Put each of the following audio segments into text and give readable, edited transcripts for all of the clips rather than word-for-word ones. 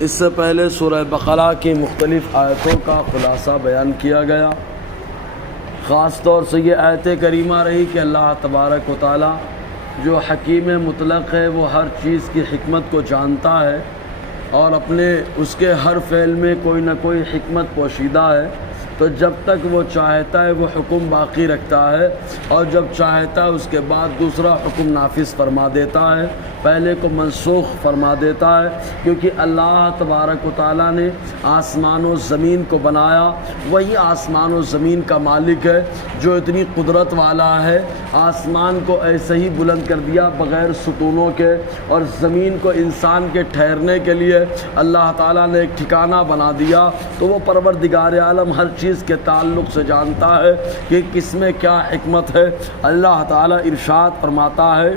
اس سے پہلے سورہ بقرہ کی مختلف آیتوں کا خلاصہ بیان کیا گیا۔ خاص طور سے یہ آیت کریمہ رہی کہ اللہ تبارک و تعالی جو حکیم مطلق ہے وہ ہر چیز کی حکمت کو جانتا ہے اور اپنے اس کے ہر فعل میں کوئی نہ کوئی حکمت پوشیدہ ہے، تو جب تک وہ چاہتا ہے وہ حکم باقی رکھتا ہے اور جب چاہتا ہے اس کے بعد دوسرا حکم نافذ فرما دیتا ہے، پہلے کو منسوخ فرما دیتا ہے، کیونکہ اللہ تبارک و تعالیٰ نے آسمان و زمین کو بنایا، وہی آسمان و زمین کا مالک ہے جو اتنی قدرت والا ہے۔ آسمان کو ایسے ہی بلند کر دیا بغیر ستونوں کے، اور زمین کو انسان کے ٹھہرنے کے لیے اللہ تعالیٰ نے ایک ٹھکانہ بنا دیا، تو وہ پروردگار عالم ہر چیز کے تعلق سے جانتا ہے کہ کس میں کیا حکمت ہے۔ اللہ تعالیٰ ارشاد فرماتا ہے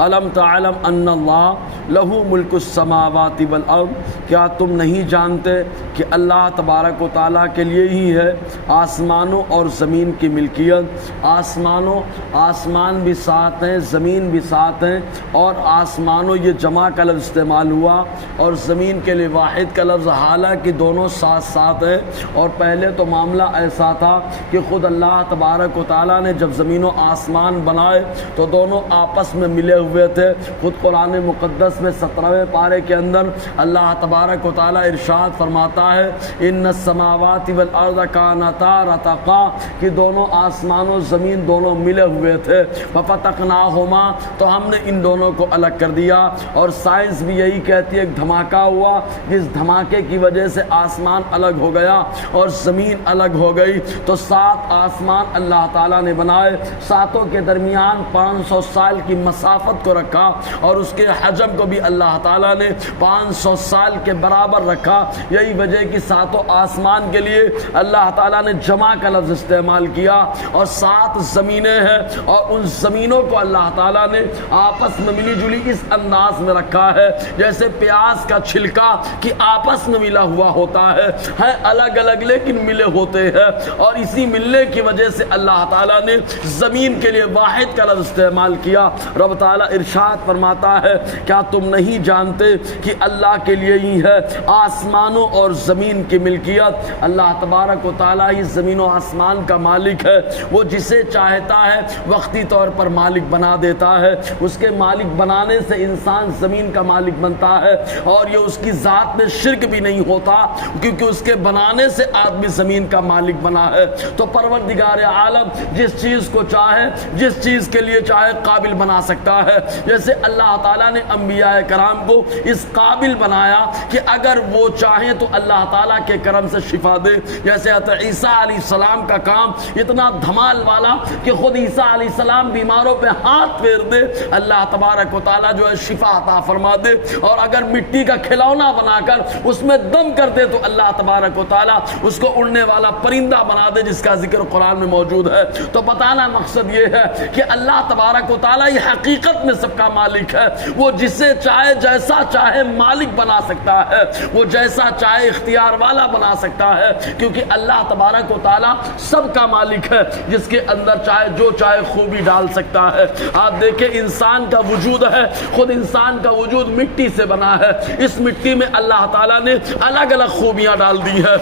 الم تعلم ان اللہ لہو ملک السماوات والارض، کیا تم نہیں جانتے کہ اللہ تبارک و تعالیٰ کے لیے ہی ہے آسمانوں اور زمین کی ملکیت۔ آسمان بھی ساتھ ہیں، زمین بھی ساتھ ہیں، اور آسمانوں یہ جمع کا لفظ استعمال ہوا اور زمین کے لیے واحد کا لفظ، حالانکہ دونوں ساتھ ساتھ ہیں۔ اور پہلے تو معاملہ ایسا تھا کہ خود اللہ تبارک و تعالیٰ نے جب زمین و آسمان بنائے تو دونوں آپس میں ملے ہوئے تھے۔ خود قرآن مقدس میں 17ویں پارے کے اندر اللہ تبارک و تعالیٰ ارشاد فرماتا ہے ان السماوات والارض کانتا رتقا، کہ دونوں آسمان و زمین دونوں ملے ہوئے تھے، ففتقناہما، تو ہم نے ان دونوں کو الگ کر دیا۔ اور سائنس بھی یہی کہتی ہے، ایک دھماکہ ہوا جس دھماکے کی وجہ سے آسمان الگ ہو گیا اور زمین الگ ہو گئی، تو 7 آسمان اللہ تعالیٰ نے بنائے، ساتوں کے درمیان 500 سال کی مسافت کو رکھا اور اس کے حجم کو بھی اللہ تعالیٰ نے 500 سال کے برابر رکھا۔ یہی وجہ کہ 7 آسمان کے لیے اللہ تعالیٰ نے جمع کا لفظ استعمال کیا، اور 7 زمینیں ہیں، اور ان زمینوں کو اللہ تعالیٰ نے آپس میں ملی جلی اس انداز میں رکھا ہے جیسے پیاز کا چھلکا کہ آپس میں ملا ہوا ہوتا ہے الگ الگ لیکن ملے ہوتے ہیں، اور اسی ملنے کی وجہ سے اللہ تعالیٰ نے زمین کے لیے واحد کا لفظ استعمال کیا۔ رب تعالیٰ ارشاد فرماتا ہے کیا تم نہیں جانتے کہ اللہ کے لیے ہی ہے آسمانوں اور زمین کی ملکیت۔ اللہ تبارک و تعالیٰ ہی زمین و آسمان کا مالک ہے، وہ جسے چاہتا ہے وقتی طور پر مالک بنا دیتا ہے۔ اس کے مالک بنانے سے انسان زمین کا مالک بنتا ہے، اور یہ اس کی ذات میں شرک بھی نہیں ہوتا کیونکہ اس کے بنانے سے آدمی زمین کا مالک بنا ہے۔ تو پروردگار عالم جس چیز کو چاہے، جس چیز کے لیے چاہے قابل بنا سکتا ہے۔ جیسے اللہ تعالیٰ نے انبیاء کرام کو اس قابل بنایا کہ اگر وہ چاہیں تو اللہ تعالیٰ کے کرم سے شفا دے۔ جیسے حضرت عیسیٰ علیہ السلام کا کام اتنا دھمال والا کہ خود عیسیٰ علیہ السلام بیماروں پہ ہاتھ پھیر دے، اللہ تبارک و تعالیٰ جو ہے شفا عطا فرما دے۔ اور اگر مٹی کا کھلونا بنا کر اس میں دم کر دے تو اللہ تبارک و تعالیٰ اس کو اڑنے والا پرندہ بنا دے، جس کا ذکر قرآن میں موجود ہے۔ تو بتانا مقصد یہ ہے کہ اللہ تبارک و تعالیٰ یہ حقیقت میں سب کا مالک ہے، وہ جسے چاہے جیسا چاہے مالک بنا سکتا ہے، وہ جیسا چاہے اختیار والا بنا سکتا ہے، کیونکہ اللہ تبارک و تعالیٰ سب کا مالک ہے، جس کے اندر چاہے جو چاہے خوبی ڈال سکتا ہے۔ آپ دیکھیں انسان کا وجود ہے، خود انسان کا وجود مٹی سے بنا ہے، اس مٹی میں اللہ تعالیٰ نے الگ الگ خوبیاں ڈال دی ہے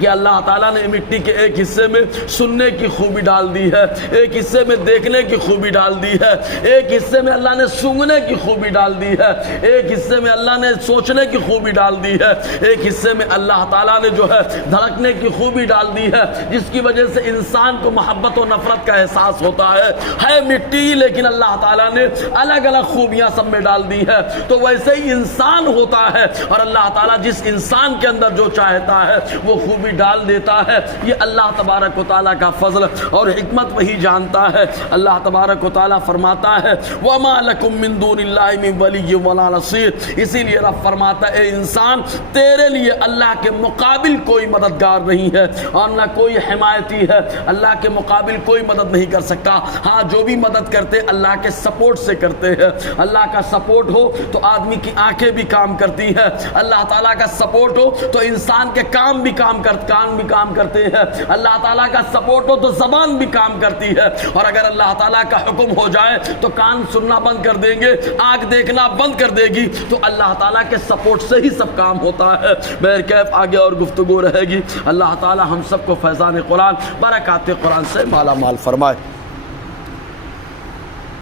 کہ اللہ تعالیٰ نے مٹی کے ایک حصے میں سننے کی خوبی ڈال دی ہے، ایک حصے میں دیکھنے کی خوبی ڈال دی ہے، ایک حصے میں اللہ نے سونگھنے کی خوبی ڈال دی ہے، ایک حصے میں اللہ نے سوچنے کی خوبی ڈال دی ہے، ایک حصے میں اللہ تعالیٰ نے جو ہے دھڑکنے کی خوبی ڈال دی ہے، جس کی وجہ سے انسان کو محبت و نفرت کا احساس ہوتا ہے مٹی، لیکن اللہ تعالیٰ نے الگ الگ خوبیاں سب میں ڈال دی ہے۔ تو ویسے ہی انسان ہوتا ہے، اور اللہ تعالیٰ جس انسان کے اندر جو چاہتا ہے وہ خوبی ڈال دیتا ہے۔ یہ اللہ تبارک و تعالیٰ کا فضل اور حکمت وہی جانتا ہے۔ اللہ تبارک و تعالیٰ فرماتا ہے وَمَا لَكُم مِّن دُونِ اللَّهِ مِن وَلِيٍّ وَلَا نَصِيرٍ، اسی لیے رب فرماتا ہے اے انسان تیرے لیے اللہ کے مقابل کوئی مددگار نہیں ہے اور نہ کوئی حمایتی ہے، اللہ کے مقابل کوئی مدد نہیں کر سکتا۔ ہاں جو بھی مدد کرتے اللہ کے سپورٹ سے کرتے ہیں، اللہ کا سپورٹ ہو تو آدمی کی آنکھیں بھی کام کرتی ہیں، اللہ تعالیٰ کا سپورٹ ہو تو انسان کے کام بھی کام کرتے وقت کان بھی کام کرتے ہیں، اللہ تعالیٰ کا سپورٹ ہو تو زبان بھی کام کرتی ہے، اور اگر اللہ تعالیٰ کا حکم ہو جائے تو کان سننا بند کر دیں گے، آنکھ دیکھنا بند کر دے گی، تو اللہ تعالیٰ کے سپورٹ سے ہی سب کام ہوتا ہے۔ بہرکیف آگے اور گفتگو رہے گی۔ اللہ تعالیٰ ہم سب کو فیضان قرآن، برکات قرآن سے مالا مال فرمائے۔